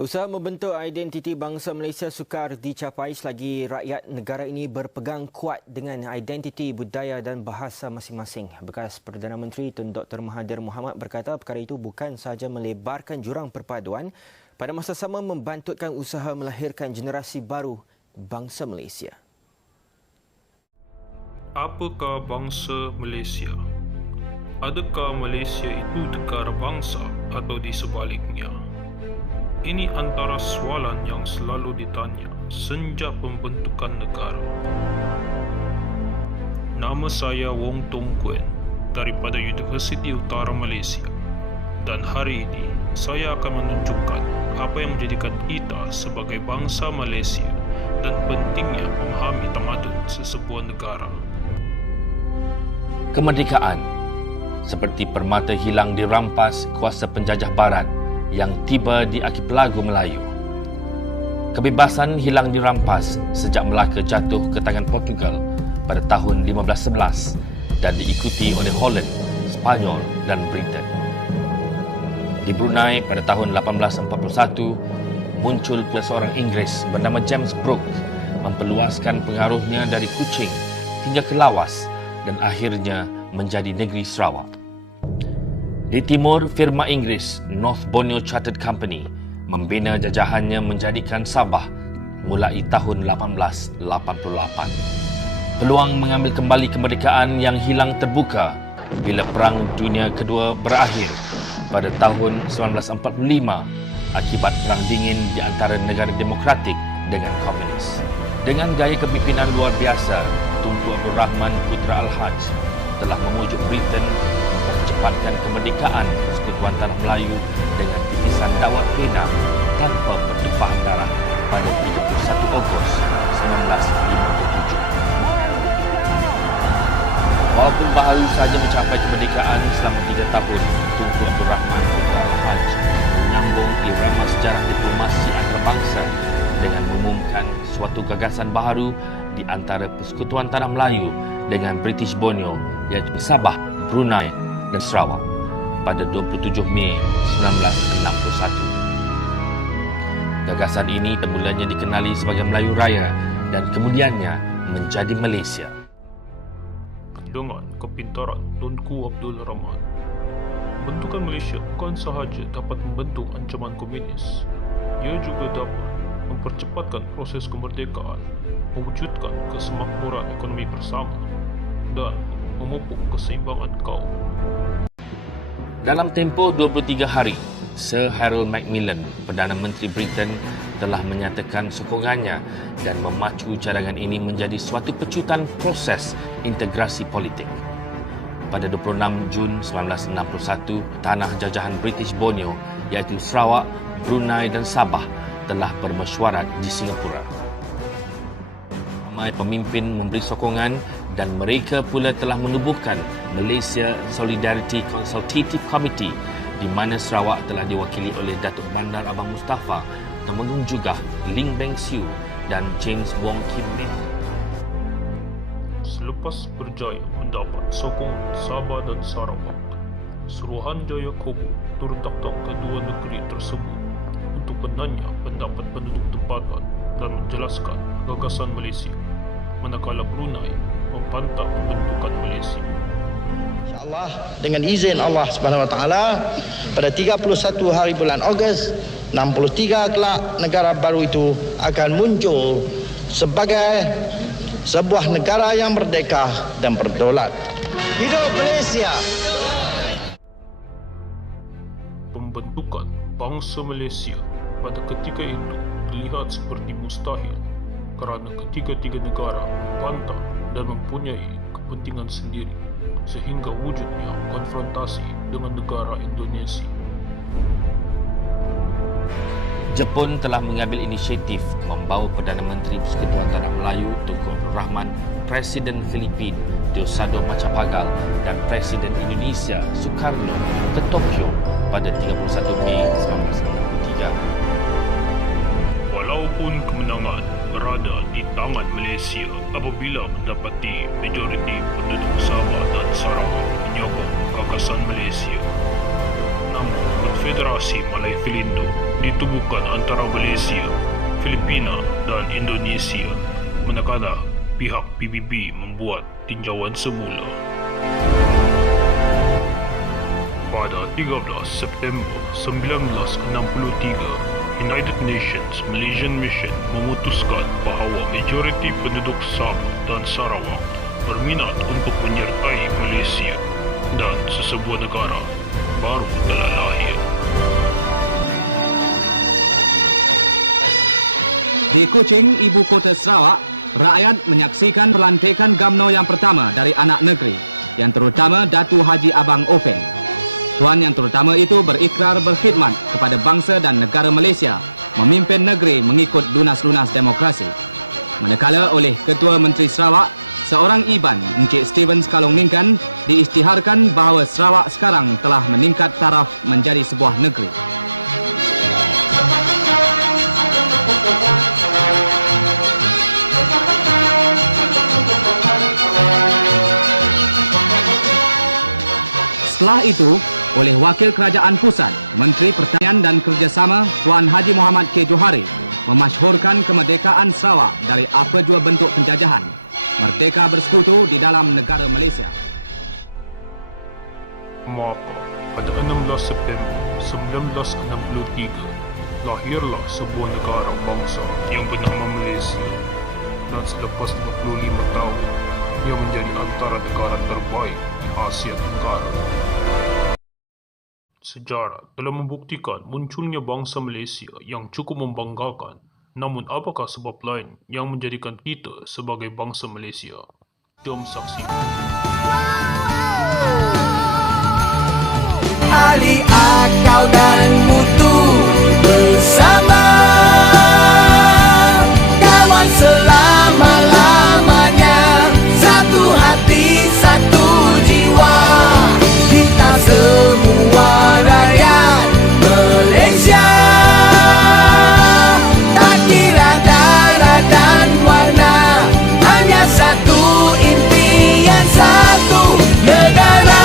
Usaha membentuk identiti bangsa Malaysia sukar dicapai selagi rakyat negara ini berpegang kuat dengan identiti budaya dan bahasa masing-masing. Bekas Perdana Menteri Tun Dr. Mahathir Mohamad berkata perkara itu bukan sahaja melebarkan jurang perpaduan, pada masa sama membantutkan usaha melahirkan generasi baru bangsa Malaysia. Apakah bangsa Malaysia? Adakah Malaysia itu negara bangsa atau di sebaliknya? Ini antara soalan yang selalu ditanya sejak pembentukan negara. Nama saya Wong Tong Kuen daripada Universiti Utara Malaysia, dan hari ini saya akan menunjukkan apa yang menjadikan kita sebagai bangsa Malaysia dan pentingnya memahami tamadun sesebuah negara. Kemerdekaan seperti permata hilang dirampas kuasa penjajah barat yang tiba di archipelago Melayu. Kebebasan hilang dirampas sejak Melaka jatuh ke tangan Portugal pada tahun 1511 dan diikuti oleh Holland, Spanyol dan Britain. Di Brunei pada tahun 1841, muncul pula seorang Inggeris bernama James Brooke memperluaskan pengaruhnya dari Kuching hingga ke Lawas dan akhirnya menjadi negeri Sarawak. Di timur, firma Inggeris North Borneo Chartered Company membina jajahannya menjadikan Sabah mulai tahun 1888. Peluang mengambil kembali kemerdekaan yang hilang terbuka bila Perang Dunia Kedua berakhir pada tahun 1945 akibat Perang Dingin di antara negara demokratik dengan komunis. Dengan gaya kepimpinan luar biasa, Tunku Abdul Rahman Putra Al-Haj telah memujuk Britain mempercepatkan kemerdekaan Persekutuan Tanah Melayu dengan titisan dakwat pena tanpa bertumpah darah pada 31 Ogos 1957. Walaupun baru saja mencapai kemerdekaan selama 3 tahun, Tunku Abdul Rahman Putra Al-Haj menyambung irama sejarah diplomasi antarabangsa dengan mengumumkan suatu gagasan baharu di antara Persekutuan Tanah Melayu dengan British Borneo, iaitu Sabah, Brunei dan Sarawak pada 27 Mei 1961. Gagasan ini semulanya dikenali sebagai Melayu Raya dan kemudiannya menjadi Malaysia. Dengan kepintaran Tunku Abdul Rahman, pembentukan Malaysia bukan sahaja dapat membentuk ancaman komunis, ia juga dapat mempercepatkan proses kemerdekaan, mewujudkan kesemakmuran ekonomi bersama dan memupuk keseimbangan kaum. Dalam tempoh 23 hari, Sir Harold Macmillan, Perdana Menteri Britain, telah menyatakan sokongannya dan memacu cadangan ini menjadi suatu pecutan proses integrasi politik. Pada 26 Jun 1961, tanah jajahan British Borneo iaitu Sarawak, Brunei dan Sabah telah bermesyuarat di Singapura. Ramai pemimpin memberi sokongan dan mereka pula telah menubuhkan Malaysia Solidarity Consultative Committee di mana Sarawak telah diwakili oleh Datuk Bandar Abang Mustafa, Temenggung Jugah, Ling Beng Siu dan James Wong Kim Min. Selepas berjaya mendapat sokongan Sabah dan Sarawak, Suruhanjaya Kobo turut takhta kedua negeri tersebut untuk menanya pendapat penduduk tempatan dan menjelaskan gagasan Malaysia, manakala Brunei mempantang pembentukan Malaysia. InsyaAllah dengan izin Allah Subhanahu Wa Taala pada 31 hari bulan Ogos 63 kelak negara baru itu akan muncul sebagai sebuah negara yang merdeka dan berdaulat. Hidup Malaysia! Pembentukan bangsa Malaysia pada ketika itu terlihat seperti mustahil kerana ketiga-tiga negara pantang dan mempunyai kepentingan sendiri sehingga wujudnya konfrontasi dengan negara Indonesia. Jepun telah mengambil inisiatif membawa Perdana Menteri Persekutuan Tanah Melayu Tunku Abdul Rahman, Presiden Filipin Diosdado Macapagal dan Presiden Indonesia Sukarno ke Tokyo pada 31 Mei 1963. Walaupun kemenangan berada di tangan Malaysia apabila mendapati majoriti penduduk Sabah dan Sarawak menyokong gagasan Malaysia, namun Federasi Malay Filindo ditubuhkan antara Malaysia, Filipina dan Indonesia, manakala pihak PBB membuat tinjauan semula. Pada 13 September 1963, United Nations Malaysian Mission memutuskan bahawa majoriti penduduk Sabah dan Sarawak berminat untuk menyertai Malaysia dan sesebuah negara baru telah lahir. Di Kuching, ibu kota Sarawak, rakyat menyaksikan pelantikan UMNO yang pertama dari anak negeri, yang terutama Datu Haji Abang Openg. Tuan yang terutama itu berikrar berkhidmat kepada bangsa dan negara Malaysia, memimpin negeri mengikut lunas-lunas demokrasi. Manakala oleh Ketua Menteri Sarawak, seorang Iban, Encik Steven Skalong Ningkan, diisytiharkan bahawa Sarawak sekarang telah meningkat taraf menjadi sebuah negeri. Setelah itu, oleh Wakil Kerajaan Pusat, Menteri Pertanian dan Kerjasama Tuan Haji Muhammad K. Johari memasyhurkan kemerdekaan Sarawak dari apa jua bentuk penjajahan, merdeka bersekutu di dalam negara Malaysia. Maka, pada 16 September 1963, lahirlah sebuah negara bangsa yang bernama Malaysia, dan selepas 25 tahun, ia menjadi antara negara terbaik Asia Tenggara. Sejarah telah membuktikan munculnya bangsa Malaysia yang cukup membanggakan. Namun apakah sebab lain yang menjadikan kita sebagai bangsa Malaysia? Jom saksikan. Ali akal dan mutu bersama, kawan selama-lamanya, satu hati, satu jiwa. Kita semua rakyat Malaysia, tak kira darah dan warna, hanya satu impian, satu negara.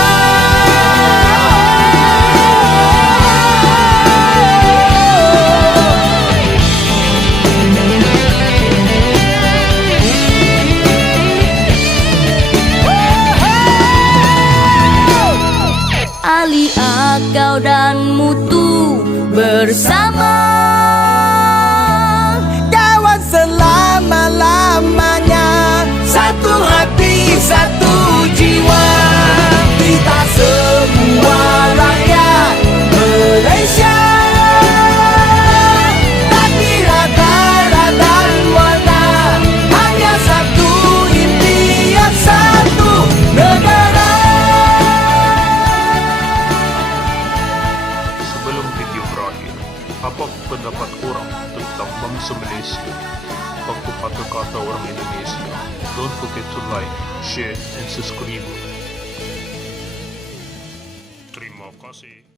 Ali akal dan mutu bersama, kawan selama-lamanya, satu hati, satu jiwa. Kita semua rakyat Malaysia, tak kira darah dan warna, hanya satu impian, satu negara. Sebelum video berakhir, apa pendapat korang tentang bangsa Malaysia? Waktu kata-kata orang Indonesia. Don't forget to like, share and subscribe. Terima kasih.